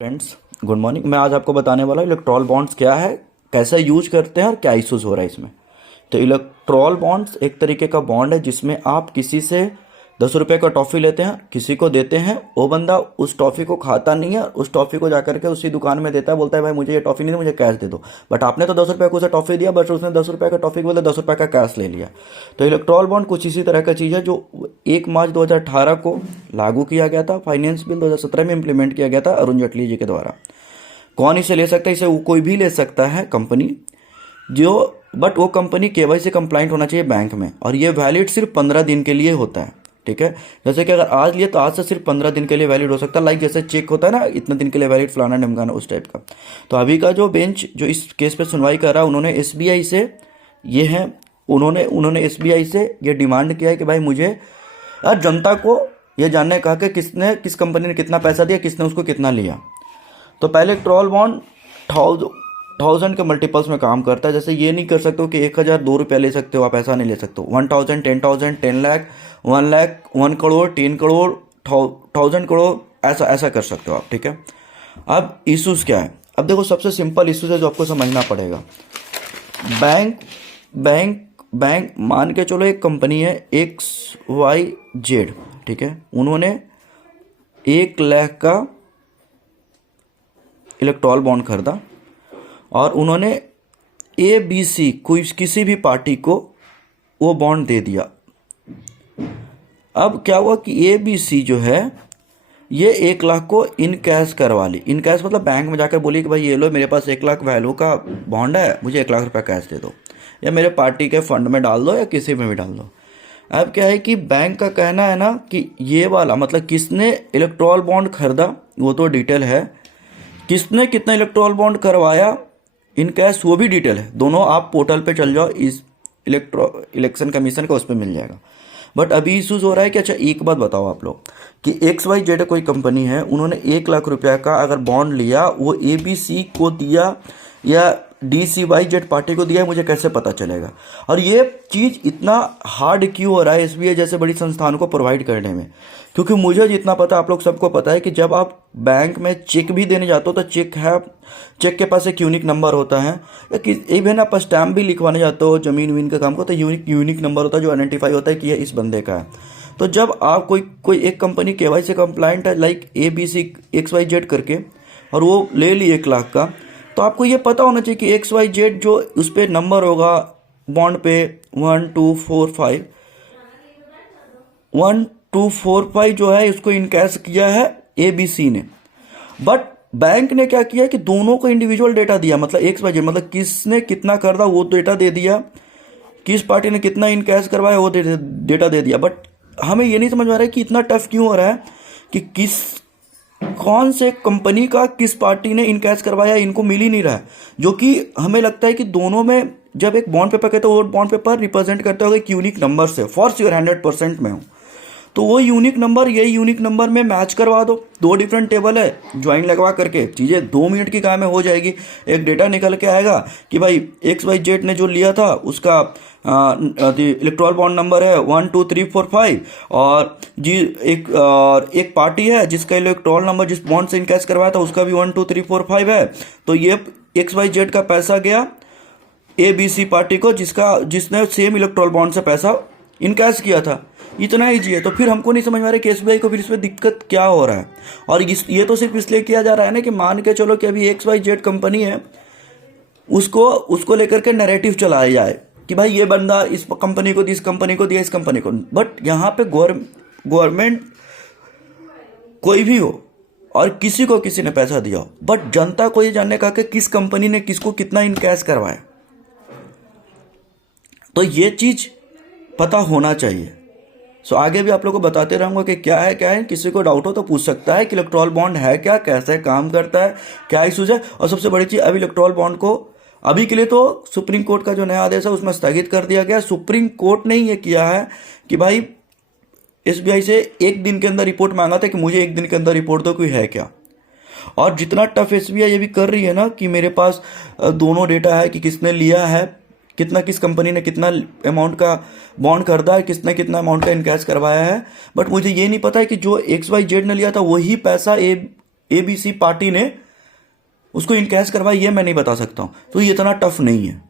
Friends, good morning. मैं आज आपको बताने वाला हूँ इलेक्ट्रॉल बॉन्ड्स क्या है, कैसे यूज करते हैं और क्या इश्यूज हो रहा है इसमें। तो इलेक्ट्रॉल बॉन्ड्स एक तरीके का बॉन्ड है जिसमें आप किसी से 10 रुपये का टॉफ़ी लेते हैं, किसी को देते हैं, वो बंदा उस टॉफ़ी को खाता नहीं है, उस टॉफ़ी को जाकर के उसी दुकान में देता है, बोलता है भाई मुझे ये टॉफ़ी नहीं दी, मुझे कैश दे दो। बट आपने तो 10 रुपये को उसे टॉफ़ी दिया, बट उसने 10 रुपये का टॉफ़ी के बदले 10 रुपये का कैश ले लिया। तो इलेक्ट्रॉल बॉन्ड कुछ इसी तरह का चीज़ है जो 1 मार्च 2018 को लागू किया गया था। फाइनेंस बिल 2017 में इम्प्लीमेंट किया गया था अरुण जेटली जी के द्वारा। कौन इसे ले सकता है? इसे कोई भी ले सकता है कंपनी, जो बट वो कंपनी केवाईसी कंप्लाइंट होना चाहिए बैंक में, और ये वैलिड सिर्फ 15 दिन के लिए होता है। ठीक है, जैसे कि अगर आज लिए तो आज से सिर्फ 15 दिन के लिए वैलिड हो सकता है। लाइक जैसे चेक होता है ना, इतने दिन के लिए वैलिड, फलाना ढमकाना, उस टाइप का। तो अभी का जो बेंच जो इस केस पे सुनवाई कर रहा है, उन्होंने एसबीआई से ये है, उन्होंने एसबीआई से ये डिमांड किया है कि भाई मुझे जनता को ये जानने कहा कि किस कंपनी ने कितना पैसा दिया, किसने उसको कितना लिया। तो पहले इलेक्ट्रॉल बॉन्ड 1000 के मल्टीपल्स में काम करता है। जैसे ये नहीं कर सकते हो कि 1000 2 रुपया ले सकते हो, आप ऐसा नहीं ले सकते हो। 1000, 10,000, 10 लाख, 1 लाख, 1 करोड़, 3 करोड़, 1000 करोड़, ऐसा कर सकते हो आप। ठीक है, अब इश्यूज क्या है? अब देखो, सबसे सिंपल इश्यूज है जो आपको समझना पड़ेगा। बैंक बैंक बैंक मान के चलो एक कंपनी है XYZ, ठीक है, उन्होंने 1 लाख का इलेक्ट्रॉल बॉन्ड खरीदा और उन्होंने ABC कोई किसी भी पार्टी को वो बॉन्ड दे दिया। अब क्या हुआ कि ABC जो है ये 1 लाख को इन कैश करवा ली। इन कैश मतलब बैंक में जाकर बोली कि भाई ये लो, मेरे पास 1 लाख वैल्यू का बॉन्ड है, मुझे 1 लाख रुपया कैश दे दो, या मेरे पार्टी के फंड में डाल दो, या किसी में भी डाल दो। अब क्या है कि बैंक का कहना है ना कि ये वाला मतलब किसने इलेक्ट्रॉल बॉन्ड खरीदा वो तो डिटेल है, किसने कितना इलेक्ट्रॉल बॉन्ड करवाया इन कैश वो भी डिटेल है। दोनों आप पोर्टल पे चल जाओ, इस इलेक्शन कमीशन का, उस पर मिल जाएगा। बट अभी इशूज हो रहा है कि अच्छा एक बात बताओ आप लोग कि XYZ कोई कंपनी है, उन्होंने 1 लाख रुपया का अगर बॉन्ड लिया, वो ABC को दिया या DCYZ पार्टी को दिया है, मुझे कैसे पता चलेगा? और ये चीज़ इतना हार्ड क्यों हो रहा है SBI जैसे बड़ी संस्थानों को प्रोवाइड करने में? क्योंकि मुझे जितना पता, आप लोग सबको पता है कि जब आप बैंक में चेक भी देने जाते हो तो चेक के पास एक यूनिक नंबर होता है, या इवन आप स्टैम्प भी लिखवाने जाते हो जमीन वीन का काम को, तो यूनिक नंबर होता है जो आइडेंटिफाई होता है कि ये इस बंदे का है। तो जब आप कोई एक कंपनी केवाईसी कंप्लाइंट है लाइक ABC XYZ करके, और वो ले ली 1 लाख का, तो आपको ये पता होना चाहिए कि XYZ जो उस पर नंबर होगा बॉन्ड पे 1245 जो है, इसको इनकैश किया है ABC ने। बट बैंक ने क्या किया कि दोनों को इंडिविजुअल डेटा दिया, मतलब XYZ मतलब किसने कितना कर वो डेटा दे दिया, किस पार्टी ने कितना इनकैश करवाया वो डेटा दे दिया। बट हमें ये नहीं समझ में आ रहा है कि इतना टफ क्यों हो रहा है कि कौन से कंपनी का किस पार्टी ने इनकैश करवाया, इनको मिल ही नहीं रहा है। जो कि हमें लगता है कि दोनों में जब एक बॉन्ड पेपर कहते हो, वो बॉन्ड पेपर रिप्रेजेंट करते हो एक यूनिक नंबर से, फॉर श्योर 100% में हो, तो वो यूनिक नंबर यही यूनिक नंबर में मैच करवा दो। 2 डिफरेंट टेबल है, ज्वाइन लगवा करके चीज़ें 2 मिनट की काम में हो जाएगी। एक डेटा निकल के आएगा कि भाई XYZ ने जो लिया था उसका इलेक्ट्रॉल बॉन्ड नंबर है 1 2 3 4 5, और एक पार्टी है जिसका इलेक्ट्रॉल नंबर जिस बॉन्ड से इनकैश करवाया था उसका भी 1 2 3 4 5 है। तो ये XYZ का पैसा गया ABC पार्टी को जिसने सेम इलेक्ट्रॉल बॉन्ड से पैसा इनकैश किया था। इतना ईजी है। तो फिर हमको नहीं समझ में आ रहा कि SBI को फिर इसमें दिक्कत क्या हो रहा है। और ये तो सिर्फ इसलिए किया जा रहा है ना कि मान के चलो कि अभी XYZ कंपनी है, उसको लेकर के नैरेटिव चलाया जाए कि भाई ये बंदा इस कंपनी को दी, इस कंपनी को दिया, इस कंपनी को। बट यहाँ पे गवर्नमेंट कोई भी हो और किसी ने पैसा दिया हो, बट जनता को ये जानने का कि किस कंपनी ने किसको कितना इनकैश करवाया, तो ये चीज पता होना चाहिए। सो आगे भी आप लोगों को बताते रहूंगा कि क्या है। किसी को डाउट हो तो पूछ सकता है कि इलेक्ट्रॉल बॉन्ड है क्या, कैसे काम करता है, क्या इशूज है। और सबसे बड़ी चीज, अभी इलेक्ट्रॉल बॉन्ड को अभी के लिए तो सुप्रीम कोर्ट का जो नया आदेश है उसमें स्थगित कर दिया गया। सुप्रीम कोर्ट ने ये किया है कि भाई SBI से 1 दिन के अंदर रिपोर्ट मांगा था कि मुझे 1 दिन के अंदर रिपोर्ट दो कोई है क्या। और जितना टफ SBI ये भी कर रही है ना कि मेरे पास दोनों डेटा है कि किसने लिया है, किस कंपनी ने कितना अमाउंट का बॉन्ड खरीदा है, किसने कितना अमाउंट का इनकैश करवाया है। बट मुझे ये नहीं पता है कि जो XYZ ने लिया था वही पैसा ABC पार्टी ने उसको इनकैश करवाई, ये मैं नहीं बता सकता हूं। तो ये इतना टफ नहीं है।